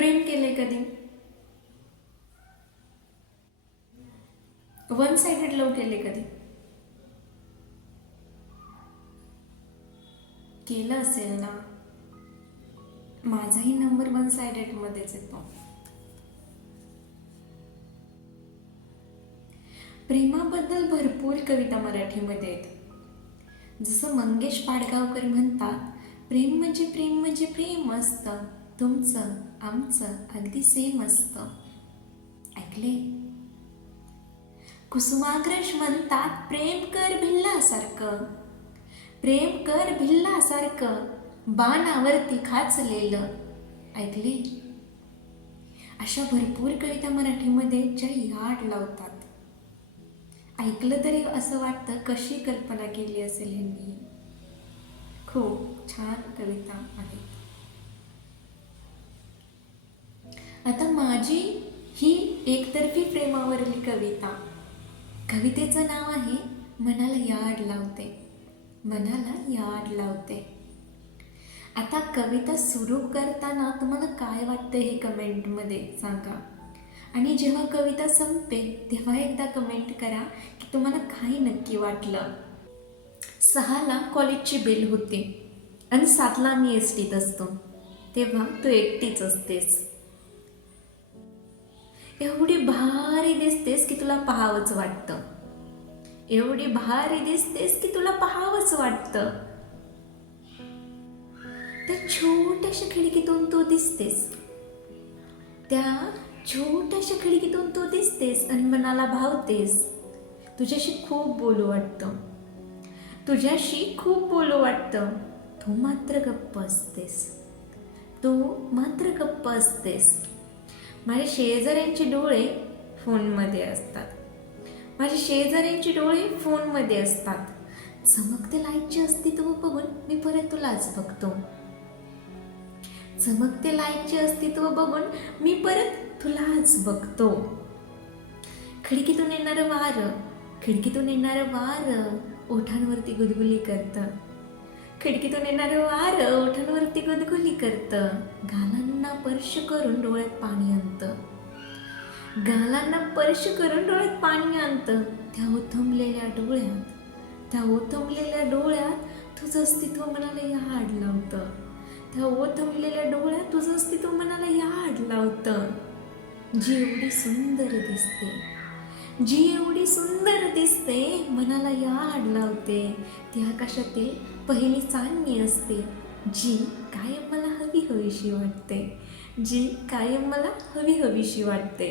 प्रेम केले कधी? One sided लव केले कधी? केलं असेल ना. माझाही नंबर वन साइडेड मध्येच येतो. प्रेमाबद्दल भरपूर कविता मराठीमध्ये आहेत. जसं मंगेश पाडगावकर म्हणतात, प्रेम म्हणजे प्रेम असतं, तुमचं आमचं अगदी सेम असतं. ऐकले? कुसुमाग्रज म्हणतात, प्रेम कर भिल्लासारखं, प्रेम कर भिल्लासारखं, बाणावरती खाचलेलं. ऐकले? अशा भरपूर कविता मराठीमध्ये ज्या याड लावतात. ऐकलं तरी असं वाटतं कशी कल्पना केली असेल यांनी. खूप छान कविता आहेत. आता माझी ही एकतर्फी प्रेमावरील कविता. कवितेचं नाव आहे मनाला याड लावते. मनाला याड लावते. आता कविता सुरू करताना तुम्हाला काय वाटतं हे कमेंटमध्ये सांगा. आणि जेव्हा कविता संपेल तेव्हा एकदा कमेंट करा की तुम्हाला काय नक्की वाटलं. 6ला कॉलेजची बेल होते आणि 7ला मी एसटीत असतो. तेव्हा तू एकटीच असतेस. एवढी भारी दिसतेस की तुला पाहावंच वाटतं. एवढी भारी दिसतेस की तुला पाहावंच वाटतं. त्या छोट्याशा खिडकीतून तू दिसतेस. त्या छोट्याशा खिडकीतून तू दिसतेस आणि मनाला भावतेस. तुझ्याशी खूप बोलू वाटतं. तुझ्याशी खूप बोलू वाटतं. तू मात्र गप्प असतेस. तू मात्र गप्प असतेस. माझ्या शेजाऱ्यांचे डोळे फोनमध्ये असतात. माझ्या शेजाऱ्यांचे डोळे फोनमध्ये असतात. चमकते लाईटचे अस्तित्व बघून मी परत तुलाच बघतो. चमकते लाईटचे अस्तित्व बघून मी परत तुलाच बघतो. खिडकीतून येणारं वारं, खिडकीतून येणारं वारं ओठांवरती गुदगुली करतं. खिडकीतून येणारं वारं ओठांवरती गुदगुली करतं. गालांना स्पर्श करून डोळ्यात पाणी आणतं. गालांना स्पर्श करून डोळ्यात पाणी आणतं. त्या ओथंबलेल्या डोळ्यात, त्या ओथंबलेल्या डोळ्यात तुझं अस्तित्व मनाला याड लावतं. त्या ओथंबलेल्या डोळ्यात तुझं अस्तित्व मनाला याड लावतं. जी एवढी सुंदर दिसते, जी एवढी सुंदर दिसते, मनाला याड लावते. ती आकाशातील पहिली चांदणी असते, जी कायम मला हवी हवीशी वाटते. जी कायम मला हवी हवीशी वाटते.